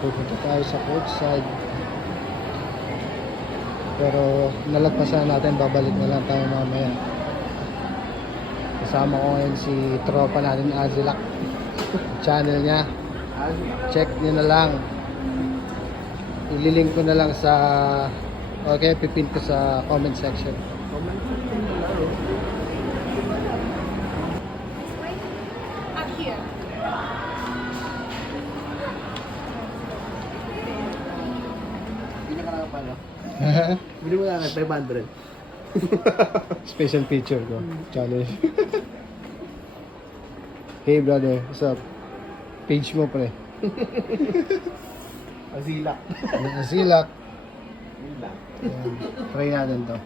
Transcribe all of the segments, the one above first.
pupunta tayo sa courtside. Pero nalagpasan natin, babalik na lang tayo mamaya. Kasama ko ngayon si tropa natin, Azilak. Channel niya, check nyo na lang. Ililink ko na lang sa, okay, pipin ko sa comment section. Up here. Bili ka lang pala. Bili mo lang 500. Special feature ko, challenge. Hey brother, what's up? Page mo pre. Azila. Silak. Yun lang. Try natin to.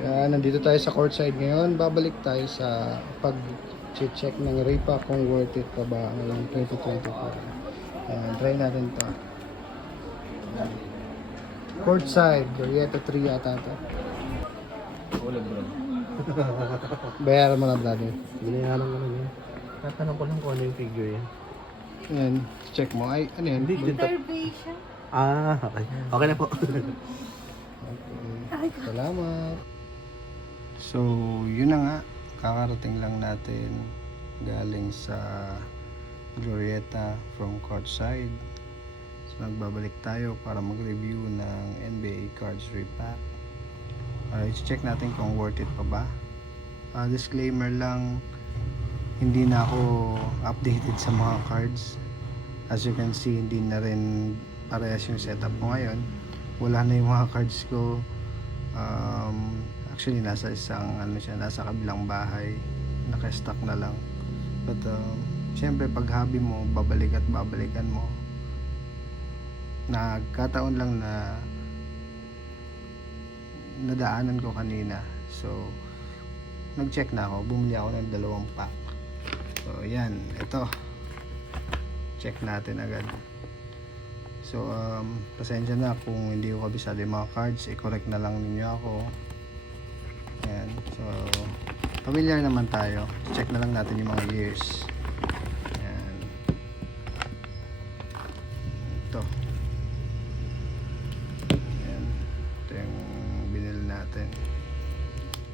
Kaya nandito tayo sa courtside ngayon. Babalik tayo sa pag-check ng RIPA kung worth it pa ba ngayong 2024. Try natin to. Courtside, Glorieta 3 yata to. Wala bro. Bayaran mo na brother. Binayaran ko na yun. Tatanong ko lang kung ano yung figure yan. Ayan, check mo. Ay, ano yan? Reservation. Okay. Okay na po. Okay. Salamat. So, yun na nga. Kakarating lang natin galing sa Glorieta from courtside. So, nagbabalik tayo para mag-review ng NBA cards repack. I-check natin kung worth it pa ba. Disclaimer lang, hindi na ako updated sa mga cards. As you can see, hindi na rin parehas yung setup ko ngayon. Wala na yung mga cards ko. Actually nasa nasa kabilang bahay, naka-stock na lang. But syempre pag hobby mo, babalik at babalikan mo. Nagkataon lang na nadaanan ko kanina. So nag-check na ako, bumili ako ng 2 pack. So yan, ito. Check natin agad. So pasensya na kung hindi ko kabisado yung mga cards, i-correct na lang ninyo ako. Ayan. So familiar naman tayo. Check na lang natin yung mga years. Ayan. Ito. Ayan. Ito yung binili natin.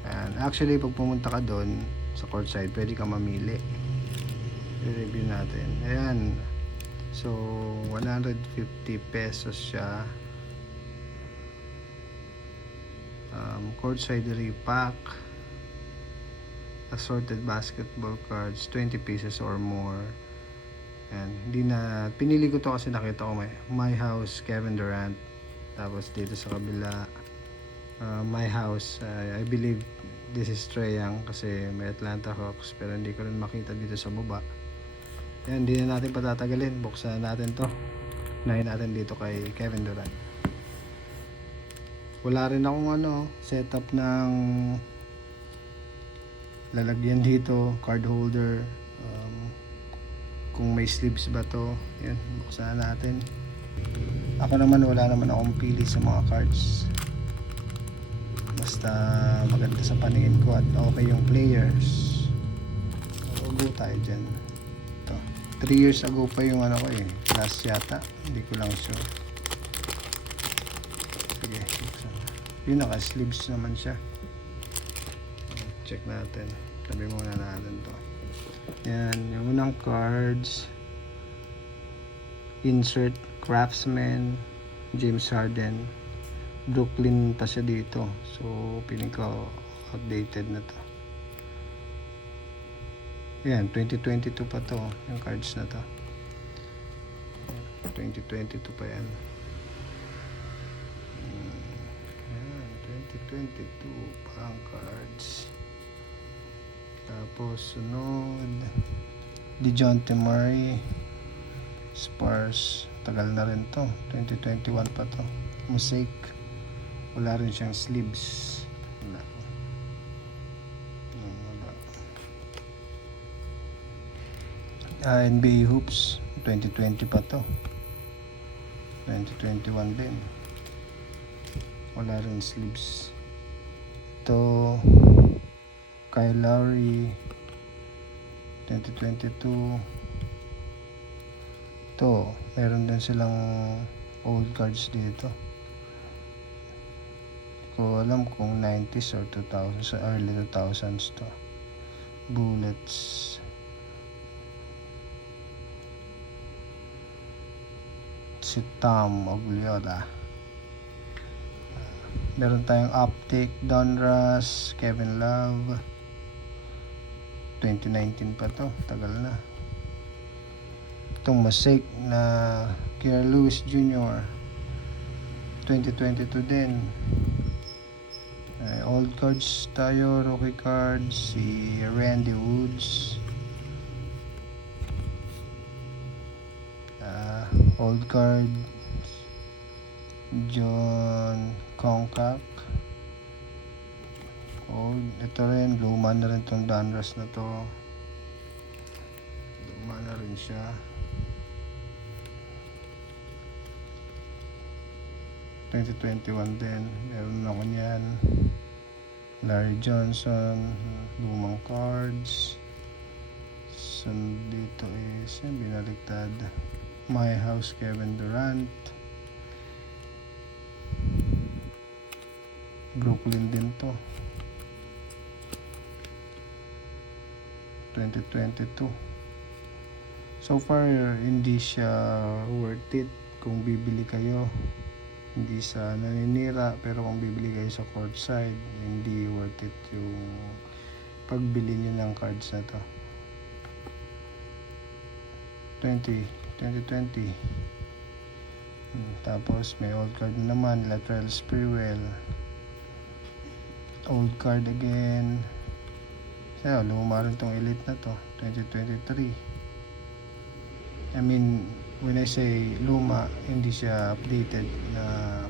Ayan. Actually pag pumunta ka doon sa courtside, pwede ka mamili. I-review natin. Ayan. So 150 pesos siya. Courtside repack, assorted basketball cards, 20 pieces or more. And hindi na pinili ko to kasi nakita ko my house Kevin Durant, tapos dito sa kabila my house, I believe this is Trae Young kasi may Atlanta Hawks, pero hindi ko rin makita dito sa baba. Yan, hindi na natin patatagalin, buksan natin to. Unahin natin dito kay Kevin Durant. Wala rin akong setup ng lalagyan dito, card holder, kung may sleeves ba to. Yan, buksan natin. Ako naman, wala naman akong pili sa mga cards, basta maganda sa paningin ko at okay yung players. So, go tayo dyan. Ito, 3 years ago pa yung last yata, hindi ko lang sure. Sige, yun, naka-sleeves naman siya. Check natin. Tabi muna natin to. Yan, yung unang cards. Insert, Craftsman, James Harden. Brooklyn pa siya dito. So, piling ko outdated na to. Yan, 2022 pa to. Yung cards na to. 2022 pa yan. 22 pang cards. Tapos sunod, DeJounte Murray, Spurs, tagal na rin to, 2021 pa to. Mosaic, wala rin siyang sleeves. Wala. NBA Hoops, 2020 pa to, 2021 din, wala rin sleeves. Ito, Kyle Lowry, 2022. Ito, meron din silang old cards dito. Ko alam kung 90s or 2000s, early 2000s to. Bullets. Si Tom Ogliola. Meron tayong Optic, Donruss, Kevin Love. 2019 pa to, tagal na. Itong Mosaic na Kira Lewis Jr. 2022 din. Old cards tayo, rookie cards, si Randy Woods. Old card, John Koncak. Old, ito rin, luma na rin tong Donruss na to. Luma na rin siya. 2021 din, meron ako niyan. Larry Johnson, lumang cards. So dito is yung binaliktad. My House, Kevin Durant. Brooklyn din to, 2022. So far hindi siya worth it kung bibili kayo. Hindi sa naninira, pero kung bibili kayo sa courtside, hindi worth it yung pagbili nyo ng cards na to. 2020. Tapos may old card na naman, Latrell Sprewell. Old card again. So, luma rin tong Elite na to, 2023. I mean, when I say luma, hindi siya updated na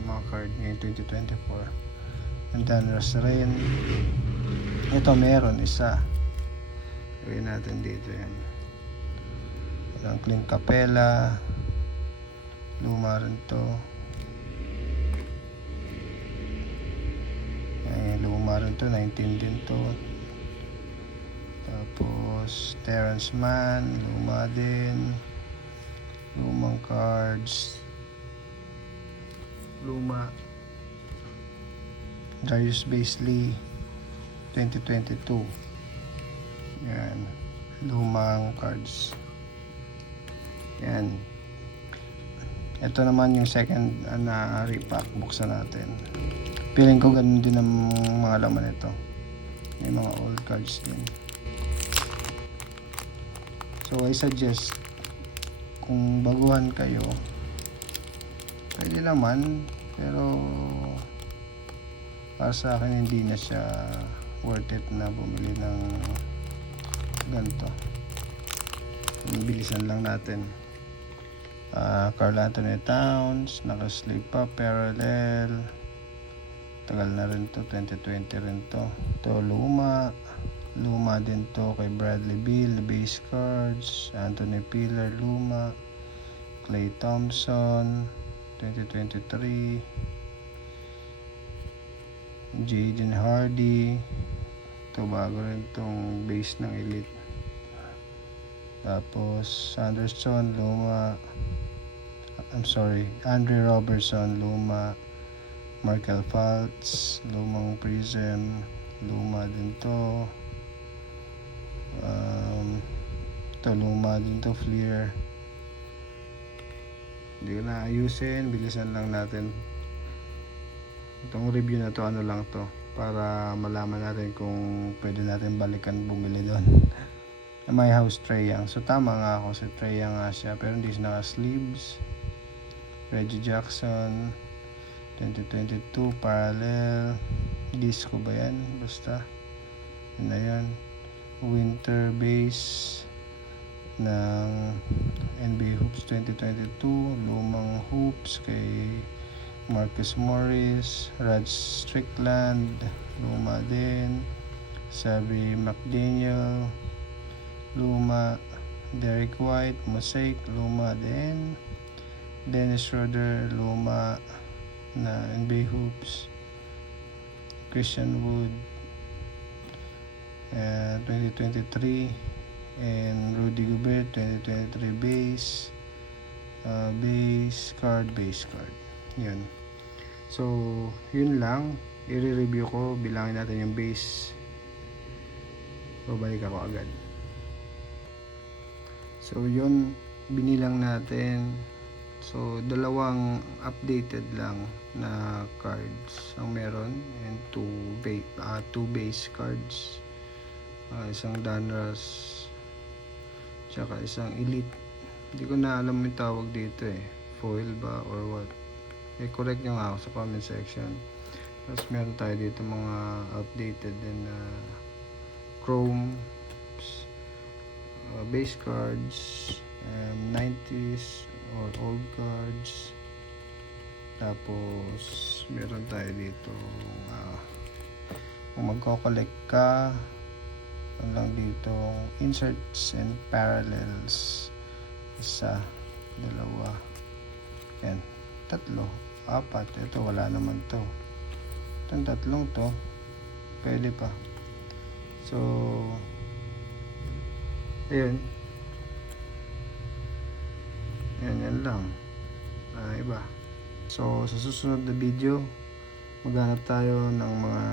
mga card ngayon 2024. And then rin. Ito meron isa. Gawin natin dito yan. Ang Clint Capella. Luma rin to. Luma rin to, 19 din to. Tapos Terrence Mann, luma din. Lumang cards. Luma. Darius Bazley, 2022. Yan. Lumang cards. Yan. Ito naman yung second na repack. Buksan natin. Feeling ko ganun din ang mga laman nito. May mga old cards din. So I suggest, kung baguhan kayo, pwede naman, pero para sa akin hindi na siya worth it na bumili ng ganito. Bilisan lang natin. Karl Anthony Towns, naka-sleeve pa, parallel. Tagal na rin to, 2020 rin to. Ito luma din to kay Bradley Beal, base cards. Anthony Pillar, luma. Klay Thompson, 2023. Jaden Hardy. Ito bago rin tong base ng Elite. Tapos Anderson, luma. Andre Robertson, luma. Markel Fultz, lumang Prism, luma din to. Ito luma din to, Fleer. Hindi ko na ayusin, bilisan lang natin. Itong review na to, ano lang to, para malaman natin kung pwede natin balikan bumili doon. My House, Trae Young. So tama nga ako, si Trae Young nga siya, pero hindi siya naka-sleeves. Reggie Jackson, 2022, parallel. Disco ba yan? Basta. Yun na yan. Winter base ng NBA Hoops 2022. Lumang hoops kay Marcus Morris. Rod Strickland, luma din. Xavier McDaniel, luma. Derek White, Mosaic, luma din. Dennis Schroeder, luma na NBA Hoops. Christian Wood, 2023. And Rudy Gobert, 2023 base. base card. Yun. So, yun lang. I-review ko. Bilangin natin yung base. Babalik ako agad. So, yun. Binilang natin. So, dalawang updated lang na cards ang meron. And two base cards. Isang Donruss. Tsaka isang Elite. Hindi ko na alam yung tawag dito eh. Foil ba or what? Correct nyo nga ako sa comment section. Tapos meron tayo dito mga updated din na chrome base cards, 90s or old cards. Tapos meron tayo dito kung magko-collect ka lang dito inserts and parallels. Isa, dalawa, yan, tatlo, apat. Ito wala naman to. Itong tatlong to pwede pa. So ayun, yan lang. Iba. So sa susunod na video maghanap tayo ng mga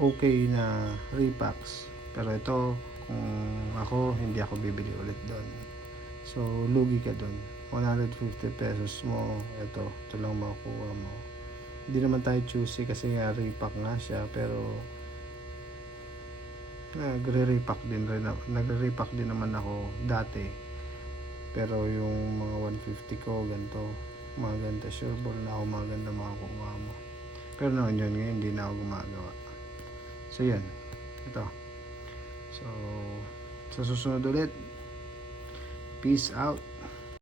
okay na repacks. Pero ito, kung ako, hindi ako bibili ulit doon. So lugi ka doon. 150 pesos mo, ito lang makukuha mo. Hindi naman tayo choosy kasi nga repack nga siya, pero nagre-repack din naman ako dati. Pero yung mga 150 ko ganito, mga ganda sure ball na ako, mga ganda makakuha mo. Pero noon yun, ngayon hindi na ako gumagawa. So yan, ito. So sa susunod ulit, peace out.